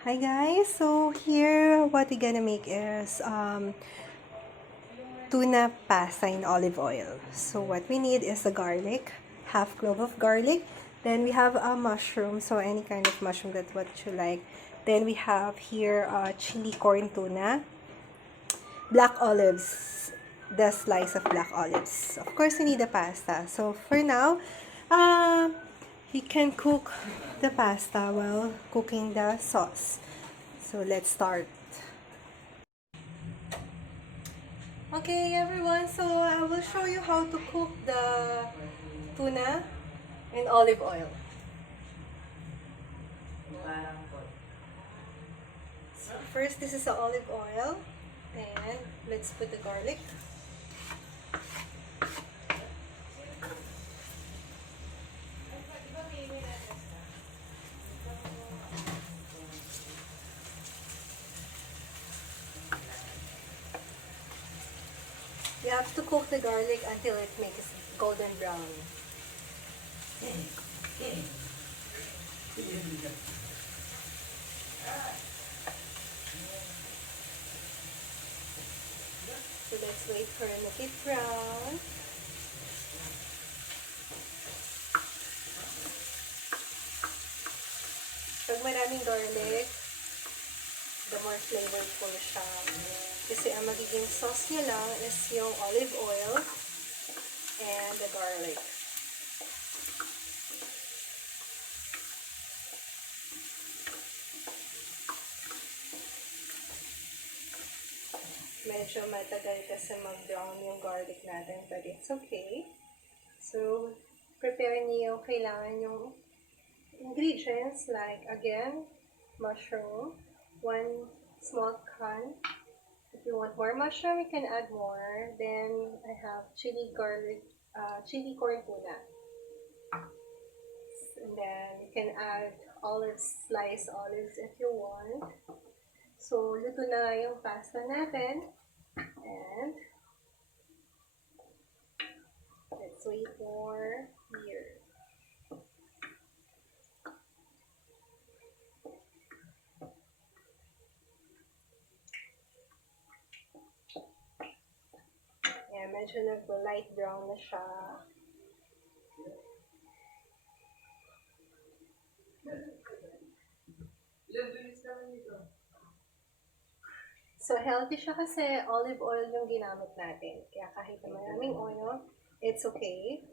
Hi guys, so here what we're gonna make is tuna pasta in olive oil. So what we need is the garlic, half clove of garlic. Then we have a mushroom, so any kind of mushroom that what you like. Then we have here chili corn tuna, black olives, the slice of black olives. Of course, you need the pasta. So for now, you can cook the pasta while cooking the sauce. So let's start. Okay everyone, so I will show you how to cook the tuna in olive oil. So first, this is the olive oil. Then let's put the garlic. You have to cook the garlic until it makes golden brown. So let's wait for it to make it brown. Pag maraming garlic, the more flavorful siya. Kasi ang magiging sauce niya lang is yung olive oil and the garlic. Medyo matagal kasi mag-brown yung garlic natin, but it's okay. So, prepare niyo yung kailangan yung ingredients like, again, mushroom, 1 small can. If you want more mushroom, you can add more. Then, I have chili garlic, chili corn tuna. And then, you can add olives, sliced olives if you want. So, luto na yung pasta natin. And, let's wait for here. Yan, medyo nag-light brown na siya. So, healthy siya kasi olive oil yung ginamit natin. Kaya kahit na maraming oil, it's okay.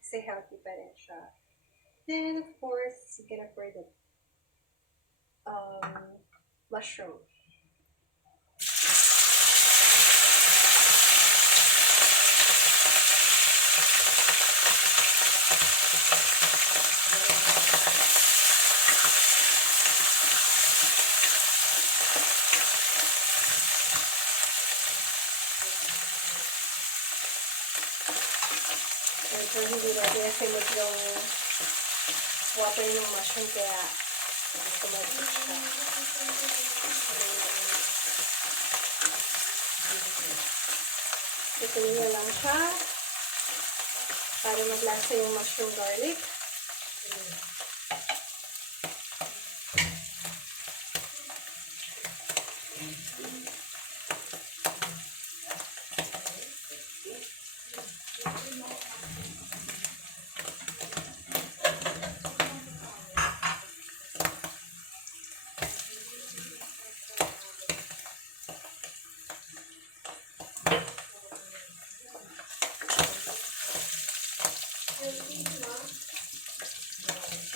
Kasi healthy pa rin siya. Then, of course, you can pour the mushroom. Medyo hindi natin nasimot yung water ng mushroom kaya tumalit siya. Ituloy na lang siya para maglasa yung mushroom garlic.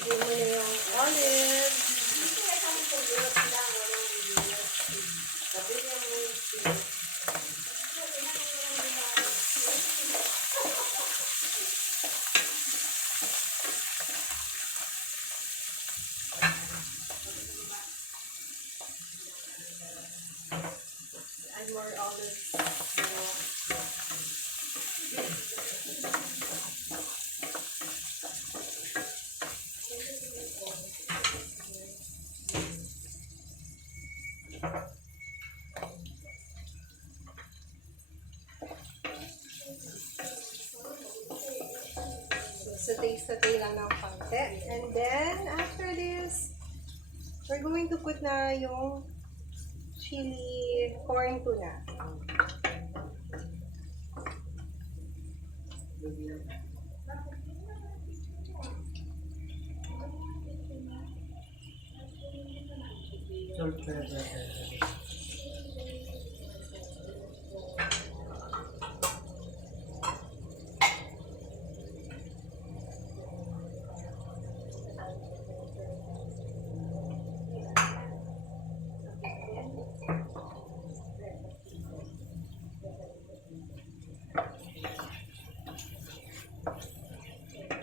Hindi mo na yung olive. Add more olives. So, taste lang ng konti. And then, after this, We're going to put na yung chili corn tuna.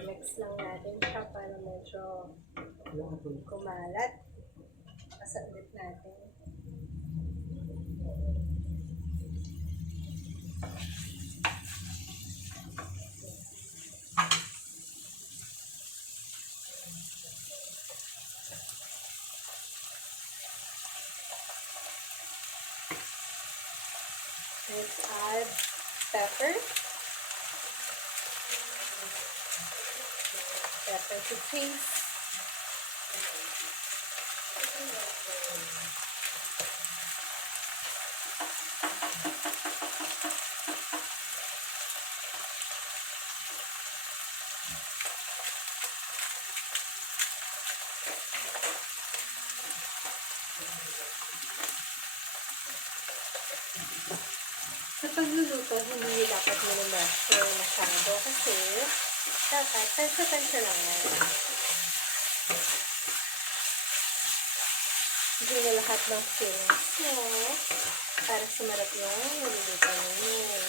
Mix lang natin siya para medyo kumalat. Pasaglit natin. Let's add pepper. Pepper to taste. Sa pagluluto, hindi dapat minimesture masyado kasi dapat tansya-tansya lang yan. Hindi na lahat ng fillings mo para sumarap yung niluluto ninyo.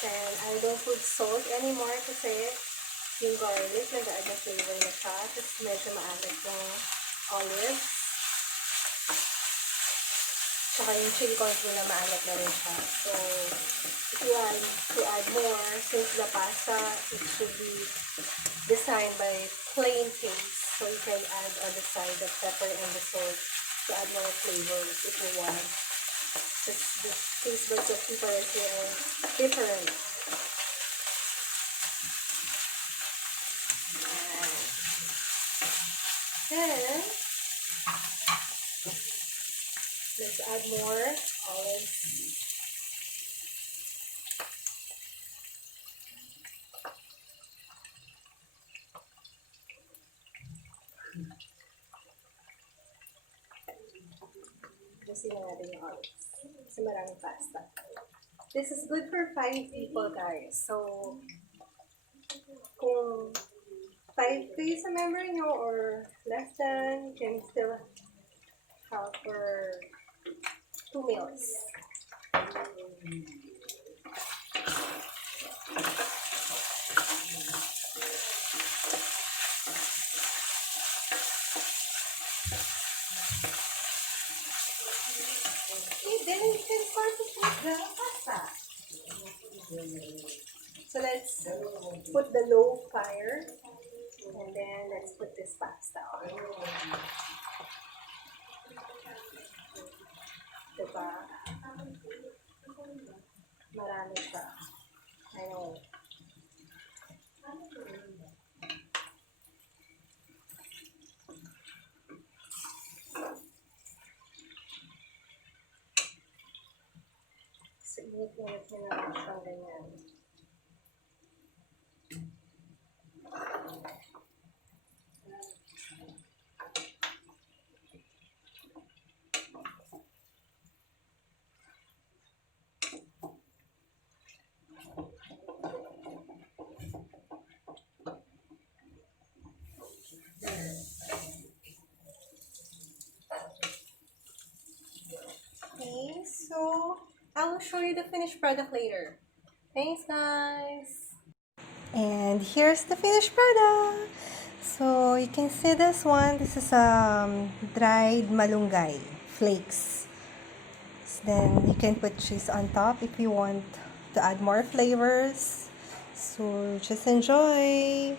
Then, I don't put salt anymore kasi yung garlic, nag-add na flavor na siya. Tapos medyo maalat yung olives. Tsaka yung chili corn na maalat na rin siya. So, if you want to add more, since the pasta, it should be designed by plain taste. So, you can add on the side the pepper and the salt to add more flavors if you want. Since the taste buds of people are here different. Then, let's add more olives. Kasi na natin yung olives. Kasi maraming pasta. This is good for 5 people, guys. So, kung 5 kayo sa member nyo or less than, you can still have for 2 meals. Okay, then you can start to cook the pasta. So let's put the low fire and then let's put this pasta on. Diba? Marami siya. I know. Init-init nyo naman siyang ganyan. Okay, so I will show you the finished product later. Thanks, guys! And here's the finished product! So, you can see this one. This is dried malunggay flakes. Then, you can put cheese on top if you want to add more flavors. So, just enjoy!